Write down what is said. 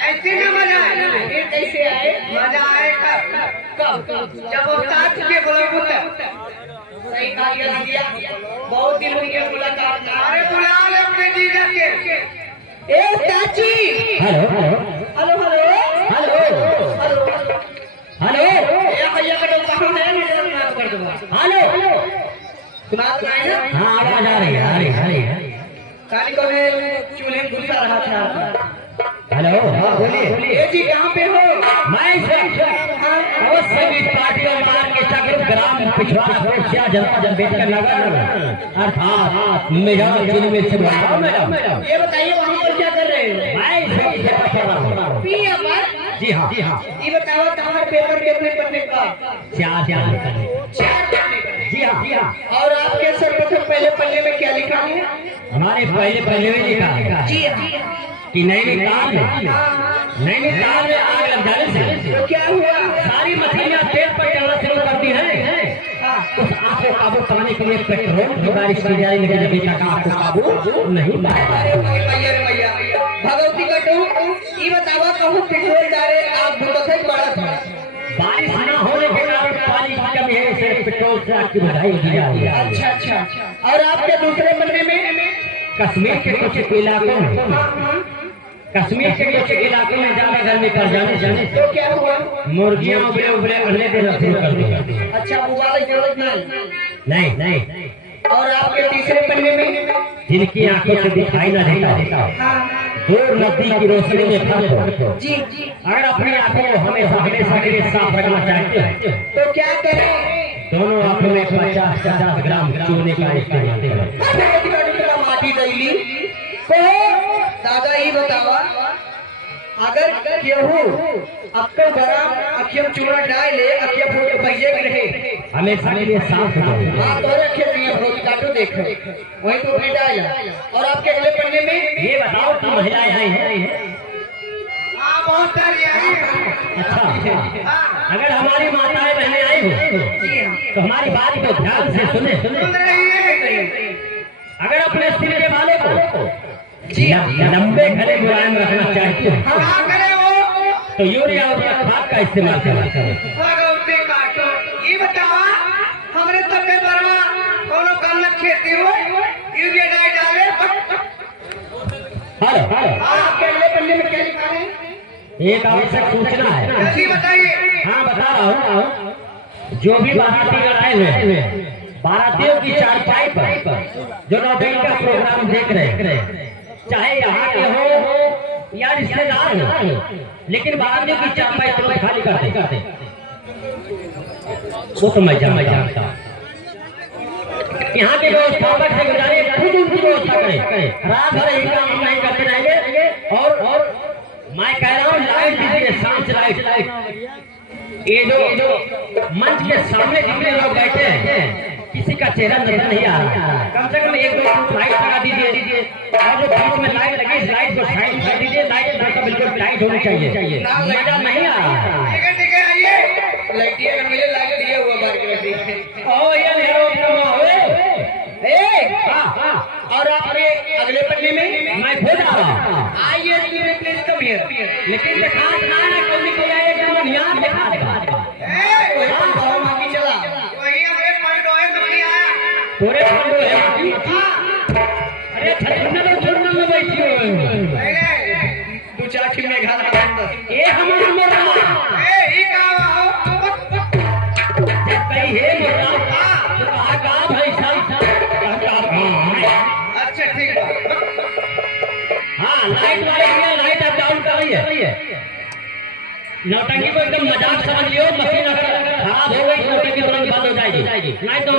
ऐसे ना मजा आए, ये कैसे आए? मजा आए कब जब वो ताज के बुलाओ सही दिया। बहुत दिन हो गया मुलाकात। अरे बुला ले अपने जीजा के। ए चाची, hello hello hello hello hello hello ये भैया का तो कहां है? मैं बात कर दूंगा। हेलो बात नहीं ना? हाँ आवाज आ रही है, आ रही है। काली को मैं चूल्हे में घुसा रहा था। हेलो हाँ बोलिए। ये जी कहाँ पे हो? मैं संगीत पार्टी और मान के चक्र ग्राम पिछड़ा एशिया जनता अम्बेडकर नगर अर्थात मेजर जिले में से बोल रहा हूँ मैडम। ये बताइए वहाँ पर क्या कर रहे हो? मैं जी हाँ जी हाँ। ये बताओ कहाँ पेपर कितने पढ़ने का? चार जी हाँ जी हाँ। और आपके सर्वप्रथम पहले पन्ने में क्या लिखा है? हमारे पहले पहले में लिखा है जी हाँ कि नैनीताल में आग लग जाने से तो क्या हुआ? सारी मछलियाँ तेल पर चलना शुरू करती हैं। उस आग को काबू करने के लिए पेट्रोल की बारिश की जाए, लेकिन अभी तक आग को काबू नहीं पाया। भगवती का टू ये बतावा कहूँ पेट्रोल डाले आग बुझा से बड़ा था। बारिश न होने के कारण पानी की कमी है, इसलिए पेट्रोल से आग की बुझाई की जा रही है। अच्छा। और आपके दूसरे पन्ने में कश्मीर के कुछ इलाकों में ज्यादा गर्मी कर जाने तो क्या हुआ? मुर्गियाँ उबले अंडे देना शुरू कर दी। अच्छा उबाले नहीं। और आपके तीसरे पन्ने में जिनकी आंखों से दिखाई न देता दूर नदी की रोशनी में फर्क हो। जी अगर अपनी आंखों को हमेशा के लिए साफ रखना चाहते हैं तो क्या करें? दोनों आंखों में 50 ग्राम चूने का इस्तेमाल करें। माटी डैली तो दादा ही बतावा अगर केहू आपको बड़ा अखियम चूड़ा डाले अखियम फोटो पैसे के रहे हमेशा के लिए साफ हो। हाँ तो रखे दिए भोज काटो देखो वही तो अपने डाला। और आपके अगले पन्ने में ये बताओ कि महिलाएं हैं? हाँ बहुत सारी आई। अच्छा, अगर हमारी माताएं बहनें आई हो तो हमारी बात को ध्यान से सुने। अगर अपने सिर के बालों को लंबे घने मुलायम रखना चाहते हो तो यूरिया और खाद का इस्तेमाल करें। ये बतावा हमरे तो के बरवा कोनो काम न खेती हो यूरिया डाले। हेलो आपके अगले पन्ने में क्या लिखा है? एक आवश्यक सूचना है। जी बताइए। हाँ बता रहा हूँ। जो भी बाराती आए हुए बारातियों की चारपाई पर जो नौबेल का प्रोग्राम देख रहे हैं, चाहे यहाँ के हो या रिश्तेदार हो, लेकिन बारातियों की चारपाई तुरंत खाली कर दे। वो तो मैं जानता। यहाँ के व्यवस्थापक से गुजारिश खुद उनकी व्यवस्था करें। रात भर यही काम नहीं करते रहेंगे। और मैं कह रहा हूँ लाइट दीजिए, सांस लाइट। ये जो मंच के सामने जितने लोग बैठे हैं किसी का चेहरा नजर नहीं आ रहा। कम से कम 1-2 लाइट लगा दीजिए। और जो बीच में लाइट लगी इस लाइट को साइड कर दीजिए। लाइट तो बिल्कुल टाइट होनी चाहिए। मजा नहीं आ रहा। ठीक है आइए। लाइटिया का मिले लाइट दिए हुआ मार्केट। ओ ये और आपके अगले पन्ने में मैं खुद आ रहा। आइए प्लीज कम हियर। लेकिन खास ना कोई कोई आए एकदम ध्यान दिखा देगा। पूरे पंडो है। अरे छोड़ना में बैठी हो। तू चाची में घर ये हमारा मोरा कहीं है अच्छा ठीक है। हाँ लाइट अब डाउन कर रही है। नौटंकी को एकदम मजाक समझ लियो। मशीन अगर खराब हो गई नौटंकी तुरंत बंद हो जाएगी। नहीं तो